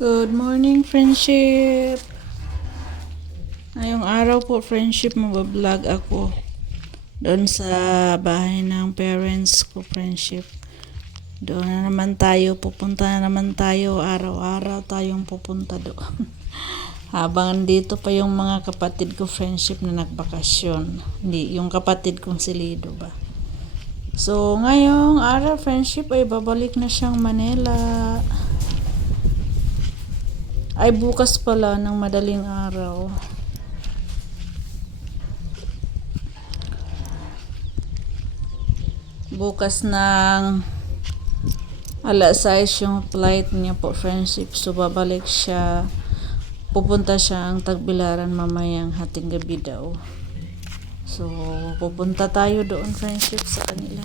Good morning, friendship. Ngayong araw po, friendship, mag-vlog ako doon sa bahay ng parents ko, friendship. Doon na naman tayo, pupunta na naman tayo, araw-araw tayong pupunta doon. Habang dito pa yung mga kapatid ko, friendship, na nagbakasyon. Hindi, yung kapatid kong si Lido ba. So, ngayong araw, friendship, ay babalik na siyang Manila. Ay, bukas pala ng madaling araw. Bukas ng alas 6 yung flight niya po, friendship. So, babalik siya. Pupunta siya ang Tagbilaran mamayang hating gabi daw. So, pupunta tayo doon, friendship, sa kanila.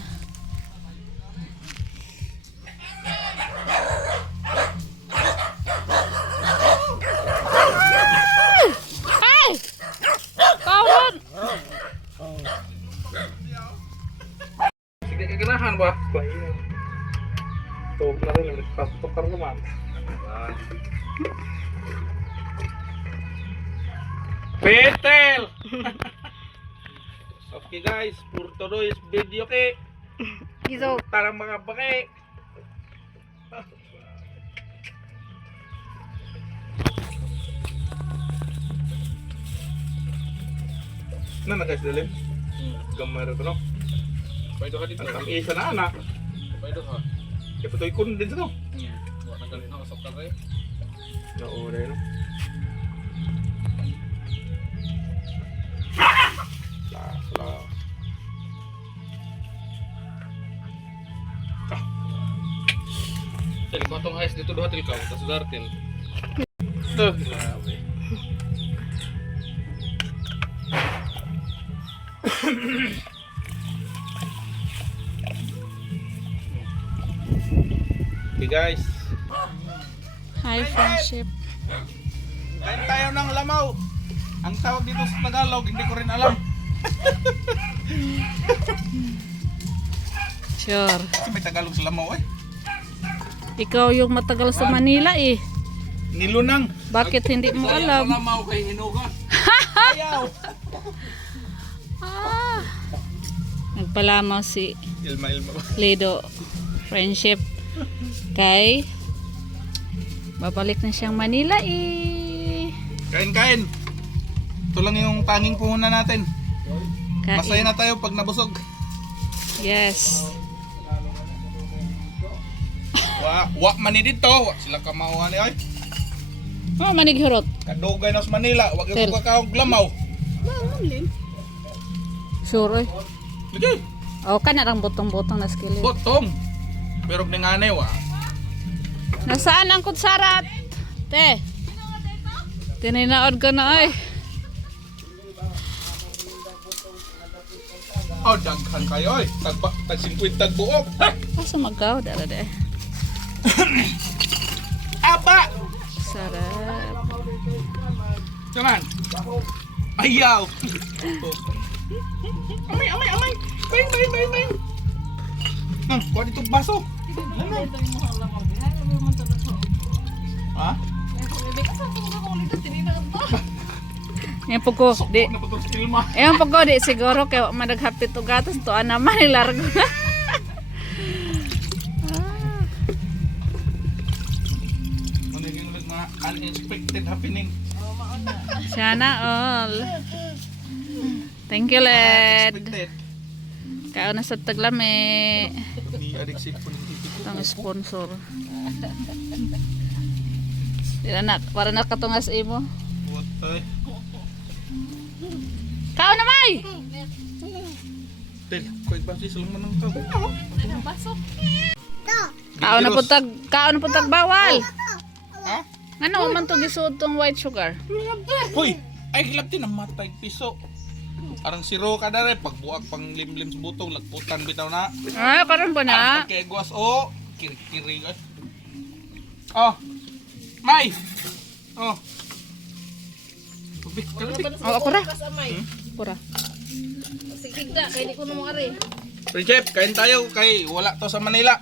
Sige, kaganahan ba? Bahin. Tawag na rin. Pasok naman. Petel! Okay guys, for today's video ke. Gizo. Tarang mga bake. Na guys, dalim. Gamay ito no. Pwede ka dito. Ang isa na anak. Pwede ka. Kaya patuloy ko din sa no. Huwag na ganito kasap ka rin. Naura yun no. Sala. Jadi potong ais dito doha tilkaw. Tapos dartin. Grabe. Okay guys, Hi, friendship. kain tayo ng lamaw. Ang tawag dito sa Tagalog, hindi ko rin alam. Sure. Kasi may Tagalog sa lamaw eh. Ikaw yung matagal sa Manila eh. Nilunang. Bakit hindi mo alam? Lamaw kay hinuga. Ayaw. Nagpalamaw si Ilma. Lido, friendship. Kay babalik na siyang Manila eh. Kain. Ito lang yung tanging puhunan natin. Kain. Masaya na tayo pag nabusog. Yes. Wa mani dito. Wa sila kamauhan ni ay. Oh, manighurot. Kadugay na sa Manila. Wag Tel. yung kakaog lamaw. Sure eh. Sige. Oh, kanarang butong-butong na skillet. Botong. Pero ninganay wa. Nasaan ang kutsarat? Te. Tininaod ko na ay. Oh, daghan kayo ay. Tag 50 tagbuok. Asa magaw dara de. Aba! Sarap. Jangan. Ayaw. Amay. Bang. Kuha dito baso. Ha? Yan po ko, di. Ano po ito sa Tilma? Yan po ko, di siguro kaya madaghapit o gatos to naman ilargo na. Ano yung mga unexpected happening? Sana all. Thank you, Led. Unexpected. Kaya na sa taglami. Ni addiction po ng titi ko. Ang sponsor. Sila na, para nakatungas imo. Butay. Kao na may! Tel, kuha ba si Salman ng tao? Kao na puntag bawal. Ha? Ano man to gisuot tong white sugar? Hoy! Ay, hilap din ang matay piso. Arang siro ka na rin. Pagbuak pang limlim sa butong, lagputan bitaw na. Ay, karon ba na? Arang pagkaigwas o. Kiri-kiri. Oh! May! Oh! Tubig, kalabig. Oh, ako ra. Pura. Sige da, kaya di ko na mga rin. Friendship, kain tayo kay wala to sa Manila.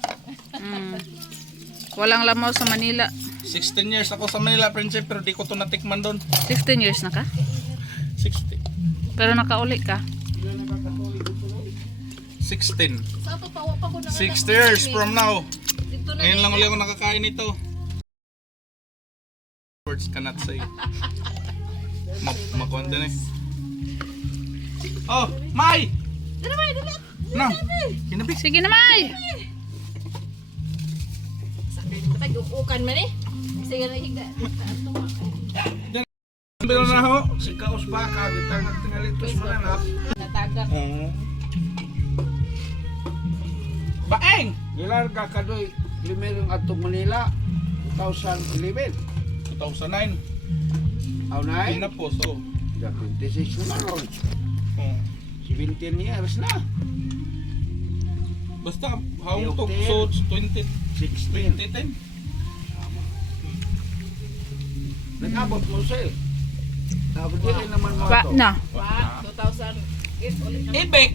Walang lamaw sa Manila. 16 years ako sa Manila friendship pero di ko to natikman doon. 16 years na ka? 60. Pero nakauli ka? 16. Sa pa pa ko na. 6 years from now. Dito na. Ngayon lang ulit ako nakakain nito. Words cannot say. Makuha din eh. Oh, Mai! Dali ba, dali. No, kinabi. Sige na, May! Patay ukan man eh. Sige na higa. Pero na ho. Si Kaos Baka, bitang tingalitos mananap. Natagak. Baeng! Nilarga ka doy, limerong atong Manila, 2011. 2009. Aw na eh, Pinapos, oh. 26 na ron. Oh. 17 years na. Basta, haong to, Okay. so 20, 16. 2010. Nag-abot mo sa'yo. Abot din naman mo Pa ito. na. Wa 2008 ulit. Ibek!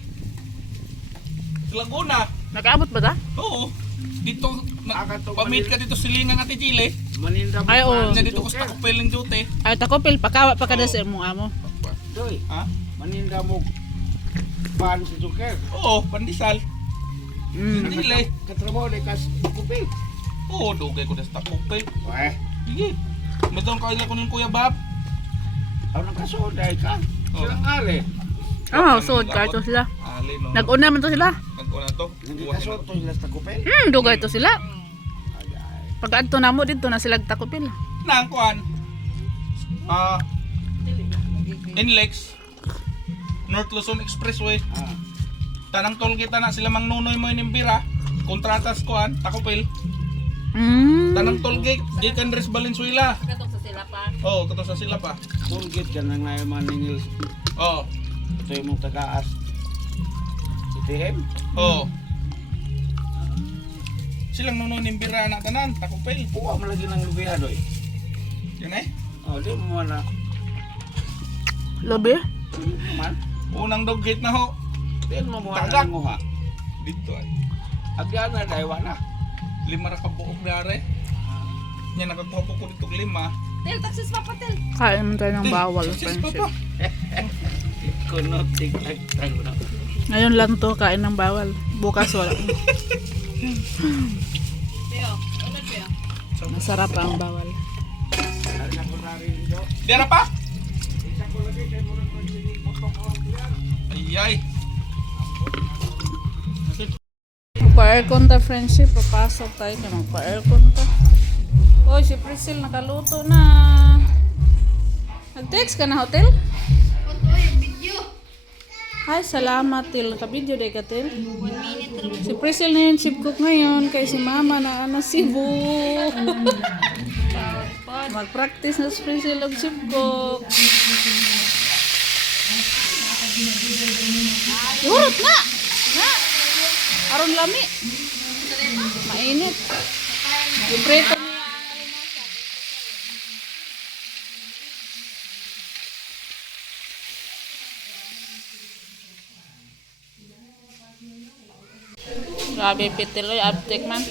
Laguna. Nag-aabot ba ta? Oo. Dito, Akato, pamit ka dito silingan Ate Chile. Maninda mo Ay, oo. Na dito ko sa Takopel ng duty. Ay, takopil, pakawa pa kada sa mong amo. Doy, Ha? maninda mo pan si Zucker. Oo, pandisal. Mm. Chile. Katrabaho de kas kupil. Oo, dugay ko na sa Takopel. Weh, Sige. Madong kaila ko ng Kuya Bob. aw nakasoday ka. Oo. Silang ali. Oh, so kahit to sila. Ali, no? Nag-una man to sila. Nag-una to. Hindi Buwan kasot to sila sa kupil. Dugay to sila. Ay, ay. Pag adto namo dito na sila takopil. na ang kuan. Inlex. North Luzon Expressway. Ah, Tanang toll kita na sila mang nunoy mo inimbira. Kontratas kuan, Takopel. Tanang toll gate, gikan Res Valenzuela. Katong sa sila pa. Oh, kato sa sila pa. Tulgit ka na nga yung maningil. Oh. Ito yung mong tagaas. Itihem. Oh. Silang nunoy inimbira na tanan, Takopel. Kuha mo lagi ng lubiha doy. Yan eh. Oh, di mo na. Lobe? Hindi man. Unang dog gate na ho. Di mo mo Tagak. na mo ha. Dito ay. Agyan na daywa na. 5 ra ka buok dare. Nya nakakuha po ko dito 5. Tel taxis pa patel. Kain mo tayo ng bawal, Sis, friendship. papa. Kuno tigtag na. Ngayon lang to, kain ng bawal. Bukas wala. Teo. Ano teo? Masarap ang bawal. Ano na ko na rin do. Diyan na pa. Isa ko lagi kay mo nang pagsinig ko yan. Ay. Pa-aircon ta, friendship. Papasok tayo na magpa-aircon ta. Oy, si Priscil nakaluto na. Nag-text ka na hotel? Oy, video. Ay, salamat, Til. Naka-video day ka, Til. 1 minute lang. Si Priscil na yung chip cook ngayon kay si Mama na Cebu. Mag-practice na si Priscil og chip cook. Ihurot na! Na! Aron lami. Mainit. Yung preto niya. Grabe, pitil. Abtek man.